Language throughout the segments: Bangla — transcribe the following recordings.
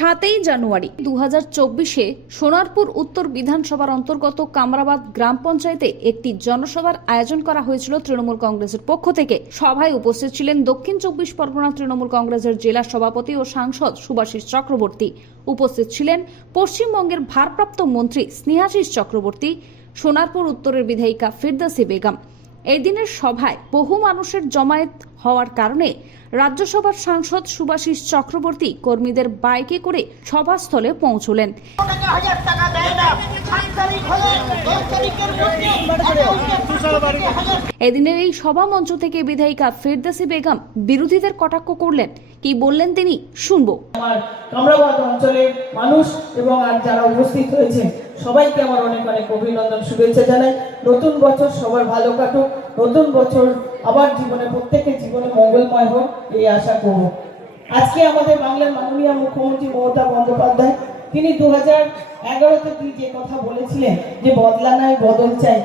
7ই জানুয়ারি 2024-এ সোনারপুর উত্তর বিধানসভার অন্তর্গত কামরাবাদ গ্রাম পঞ্চায়েতে একটি জনসভার আয়োজন করা হয়েছিল তৃণমূল কংগ্রেসের পক্ষ থেকে। সভায় উপস্থিত ছিলেন দক্ষিণ 24 পরগনা তৃণমূল কংগ্রেসের জেলা সভাপতি ও সাংসদ সুভাষিস চক্রবর্তী। উপস্থিত ছিলেন পশ্চিমবঙ্গের ভারপ্রাপ্ত মন্ত্রী স্নেহাশিস চক্রবর্তী, সোনারপুর উত্তরের বিধায়িকা ফিরদৌসী বেগম। এই দিনের সভায় বহু মানুষের জমায়েত হওয়ার কারণে রাজ্যসভার সাংসদ সুভাষিস চক্রবর্তী কর্মীদের বাইকে করে সভাস্থলে পৌঁছলেন। এদিনের এই সভা মঞ্চ থেকে বিধায়িকা ফিরদৌসী বেগম বিরোধীদের কটাক্ষ করলেন। কি বললেন তিনি শুনবো। আমার কামরাবাদ অঞ্চলের মানুষ এবং আর যারা উপস্থিত হয়েছে সবাইকে আমার অনেক অনেক অভিনন্দন, শুভেচ্ছা জানাই। নতুন বছর সবার ভালো কাটুক, নতুন বছর আবার জীবনে প্রত্যেকের জীবনে মঙ্গলময় হোক এই আশা করব। আজকে আমাদের বাংলার মাননীয় মুখ্যমন্ত্রী মমতা বন্দ্যোপাধ্যায় তিনি 2011-তে যে কথা বলেছিলেন যে বদলা নাই বদল চাই,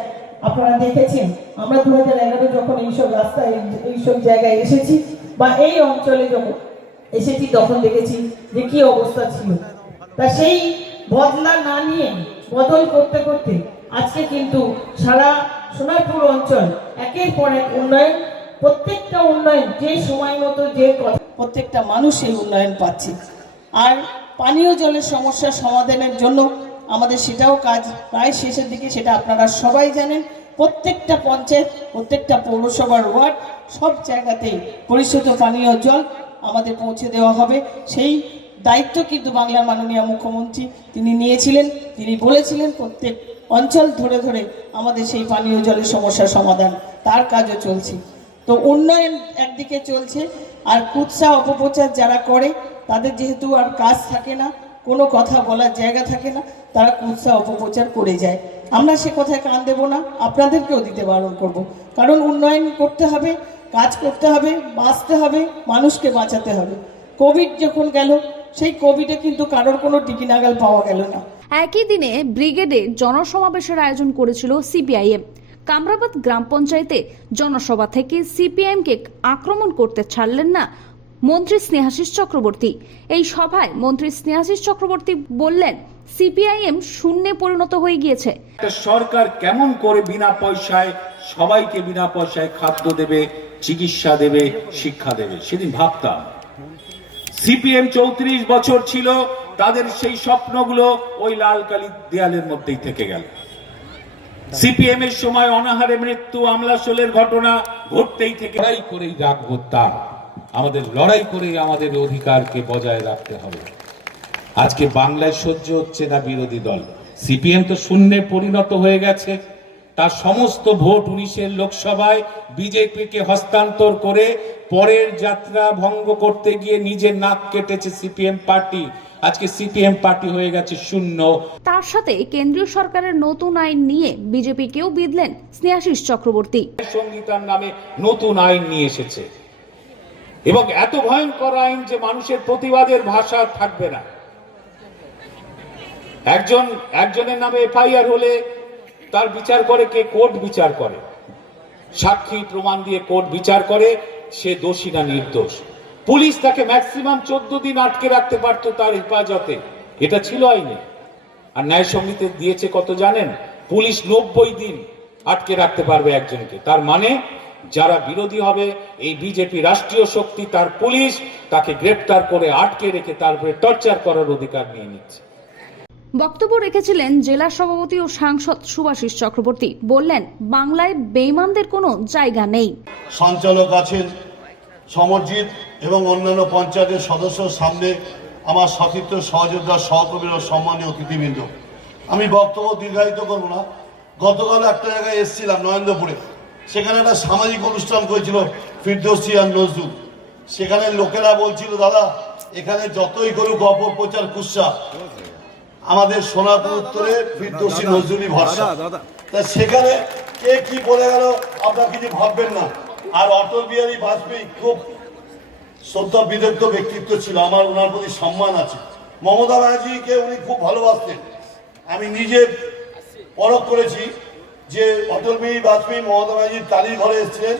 আপনারা দেখেছেন আমরা 2011 যখন এইসব রাস্তায় এইসব জায়গায় এসেছি বা এই অঞ্চলে যখন এসেছি তখন দেখেছি যে কি অবস্থা ছিল। তা সেই বদলা না নিয়ে বদল করতে করতে আজকে কিন্তু সারা সোনারপুর অঞ্চল একের পর এক উন্নয়ন, প্রত্যেকটা উন্নয়ন যে সময় মতো যে প্রত্যেকটা মানুষ এই উন্নয়ন পাচ্ছে। আর পানীয় জলের সমস্যা সমাধানের জন্য আমাদের সেটাও কাজ প্রায় শেষের দিকে, সেটা আপনারা সবাই জানেন। প্রত্যেকটা পঞ্চায়েত, প্রত্যেকটা পৌরসভার ওয়ার্ড, সব জায়গাতেই পরিশুদ্ধ পানীয় জল আমাদের পৌঁছে দেওয়া হবে। সেই দায়িত্ব কিন্তু বাংলার মাননীয় মুখ্যমন্ত্রী তিনি নিয়েছিলেন। তিনি বলেছিলেন প্রত্যেক অঞ্চল ধরে ধরে আমাদের সেই পানীয় জলের সমস্যার সমাধান, তার কাজও চলছে। তো উন্নয়ন একদিকে চলছে, আর কুৎসা অপপ্রচার যারা করে তাদের যেহেতু আর কাজ থাকে না, কোনো কথা বলার জায়গা থাকে না, তারা কুৎসা অপপ্রচার করে যায়। আমরা সে কথায় কান দেব না, আপনাদেরকেও দিতে বারণ করব। কারণ উন্নয়ন করতে হবে, কাজ করতে হবে, বাঁচতে হবে, মানুষকে বাঁচাতে হবে। কোভিড যখন গেল, সেই কোভিডে কিন্তু কারোর কোনো টিকিনাগাল পাওয়া গেল না। একই দিনে ব্রিগেডে জনসমাবেশের আয়োজন করেছিল সিপিআইএম। কামরাবাদ গ্রাম পঞ্চায়েতে জনসভা থেকে সিপিআইএমকে আক্রমণ করতে ছাড়লেন না মন্ত্রী স্নেহাশিস চক্রবর্তী। এই সভায় মন্ত্রী স্নেহাশিস চক্রবর্তী বললেন, সিপিআইএম শূন্যে পরিণত হয়ে গিয়েছে। সরকার কেমন করে বিনা পয়সায় সবাইকে বিনা পয়সায় খাদ্য দেবে, চিকিৎসা দেবে, শিক্ষা দেবে। সেদিন ভাবতাম সিপিএম 34 বছর ছিল, তাদের সেই স্বপ্নগুলো ওই লাল কালি দেয়ালের মধ্যেই থেকে গেল। সিপিএম এর সময় অনাহারে মৃত্যু, আমলাশোলের ঘটনা ঘটতেই থেকে লড়াই করেই রাখবো, তা আমাদের লড়াই করে আমাদের অধিকারকে বজায় রাখতে হবে। আজকে বাংলায় সহ্য হচ্ছে না বিরোধী দল। সিপিএম তো শূন্যে পরিণত হয়ে গেছে, তার সমস্ত ভোট 19-এর লোকসভায় বিজেপিকে হস্তান্তর করে পরের যাত্রা ভঙ্গ করতে গিয়ে নিজের নাক কেটেছে সিপিএম পার্টি। আজকে সিপিএম পার্টি হয়ে গেছে শূন্য। তার সাথে কেন্দ্রীয় সরকারের নতুন আইন নিয়ে বিজেপিকেও বিঁধলেন স্নেহাশিস চক্রবর্তী। সংহিতার নামে নতুন আইন নিয়ে এসেছে এবং এত ভয়ঙ্কর আইন যে মানুষের প্রতিবাদের ভাষা থাকবে না। একজনের নামে এফআইআর হলে তার বিচার করে কে? কোর্ট বিচার করে, সাক্ষী প্রমাণ দিয়ে কোর্ট বিচার করে সে দোষী না নির্দোষ। পুলিশ তাকে ম্যাক্সিমাম 14 দিন আটকে রাখতে পারত তার হেফাজতে, এটা ছিল আইনে। আর ন্যায় সংহিতা দিয়েছে কত জানেন? পুলিশ 90 দিন আটকে রাখতে পারবে একজনকে। তার মানে যারা বিরোধী হবে এই বিজেপি রাষ্ট্রীয় শক্তি, তার পুলিশ তাকে গ্রেফতার করে আটকে রেখে তারপরে টর্চার করার অধিকার নিয়ে নিচ্ছে। বক্তব্য রেখেছিলেন জেলা সভাপতি ও সাংসদ সুভাষিস চক্রবর্তী। বললেন, বাংলায় বেঈমানদের কোনো জায়গা নেই। সঞ্চালক আছেন, সমরজিৎ এবং অন্যান্য পঞ্চায়েতের সদস্যর সামনে আমার সতীর্থ সহযোদ্ধা সহকর্মী ও সম্মানীয় অতিথিবৃন্দ, আমি বক্তব্য দীর্ঘায়িত করব না। গতকাল একটা জায়গায় এসেছিলাম নরেন্দ্রপুরে, সেখানে একটা সামাজিক অনুষ্ঠান করেছিল ফিরদৌসী আর নজরুল। সেখানে লোকেরা বলছিল, দাদা এখানে যতই করুক অপপ্রচার কুৎসা, আমাদের সোনারপুর উত্তরে ফিরদৌসী নজরুলই ভরসা। তা সেখানে কে কি বলে গেল আপনারা কিছু ভাববেন না। আর অটল বিহারী বাজপেয়ী খুব শ্রদ্ধা বিদগ্ধ ব্যক্তিত্ব ছিল, আমার ওনার প্রতি সম্মান আছে। মমতা ব্যানার্জিকে উনি খুব ভালোবাসতেন। আমি নিজে পরখ করেছি যে অটল বিহারী বাজপেয়ী মমতা ব্যানার্জির টালির ঘরে এসেছিলেন,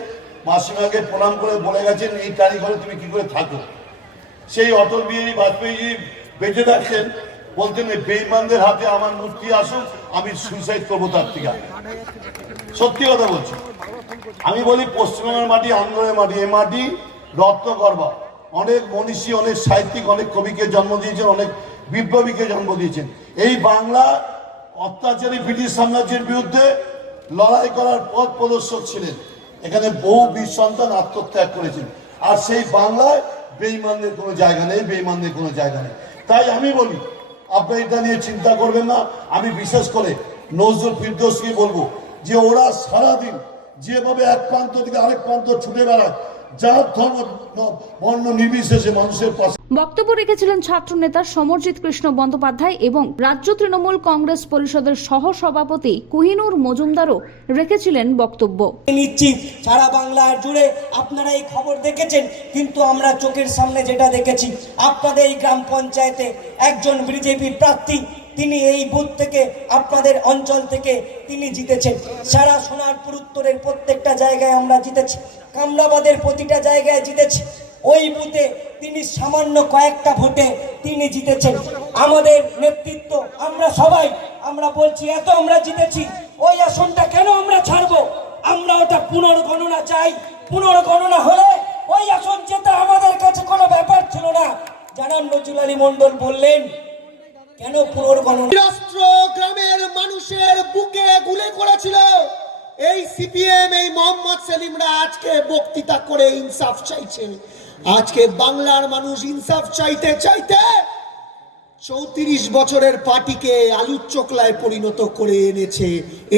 মাসিমাকে প্রণাম করে বলে গেছেন এই টালি ঘরে তুমি কি করে থাকো। সেই অটল বিহারী বাজপেয়ীজি বেঁচে থাকতেন বলতেন এই বেঈমানদের হাতে আমার মূর্তি আসুক, আমি সুইসাইড করবো তার থেকে আগে। সত্যি কথা বলছি। আমি বলি পশ্চিমবঙ্গের মাটি আন্দোলনের মাটি, এই মাটি রত্নগর্ভা। অনেক মনীষী, অনেক সাহিত্যিক, অনেক কবিকে জন্ম দিয়েছেন, অনেক বিপ্লবীকে জন্ম দিয়েছেন। এই বাংলা অত্যাচারী ব্রিটিশ সাম্রাজ্যের বিরুদ্ধে লড়াই করার পথ প্রদর্শক ছিলেন। এখানে বহু বীর সন্তান আত্মত্যাগ করেছেন। আর সেই বাংলায় বেঈমানদের কোনো জায়গা নেই, বেঈমানদের কোনো জায়গা নেই। তাই আমি বলি আপনারা এটা নিয়ে চিন্তা করবেন না। আমি বিশেষ করে নজরুল ফিরদৌসকে বলবো যে ওরা সারাদিন যেভাবে এক প্রান্ত থেকে আরেক প্রান্ত ছুটে বেড়ায়, যার ধর্ম বর্ণ নির্বিশেষে মানুষের পাশে। বক্তব্য রেখেছিলেন ছাত্র নেতা সমরজিৎ কৃষ্ণ বন্দ্যোপাধ্যায় এবং রাজ্য তৃণমূল কংগ্রেস পরিষদের সহ সভাপতি কুহিনুর মজুমদারও রেখেছিলেন বক্তব্য। নিশ্চিত সারা বাংলার জুড়ে আপনারা এই খবর দেখেছেন, কিন্তু আমরা চোখের সামনে যেটা দেখেছি, আপনাদের এই গ্রাম পঞ্চায়েতে একজন বিজেপি প্রার্থী, তিনি এই বুথ থেকে আপনাদের অঞ্চল থেকে তিনি জিতেছেন। সারা সোনারপুর উত্তরের প্রত্যেকটা জায়গায় আমরা জিতেছি, কামরাবাদের প্রতিটা জায়গায় জিতেছি। ওই বুথে তিনি সামান্য কয়েকটা ভোটে তিনি জিতেছেন। আমাদের নেতৃত্ব আমরা সবাই আমরা বলছি এত আমরা জিতেছি, ওই আসনটা কেন আমরা ছাড়বো? আমরা ওটা পুনর্গণনা চাই। পুনর্গণনা হলে ওই আসন জেতা আমাদের কাছে কোনো ব্যাপার ছিল না। জানান নজরুল আলী মন্ডল বললেন কেন পুনর্গণনা? রাষ্ট্র গ্রামের মানুষের বুকে গুলি করেছিল এই সিপিএম, এই মোহাম্মদ সেলিমরা আজকে বক্তৃতা করে ইনসাফ চাইছে। আজকে বাংলার মানুষ ইনসাফ চাইতে চাইতে 34 বছরের পার্টিকে আলুর চোকলায় পরিণত করে এনেছে।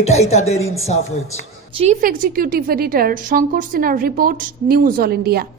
এটাই তাদের ইনসাফ হয়েছে। চিফ এক্সিকিউটিভ এডিটর শঙ্কর সিনহার রিপোর্ট, নিউজ অল ইন্ডিয়া।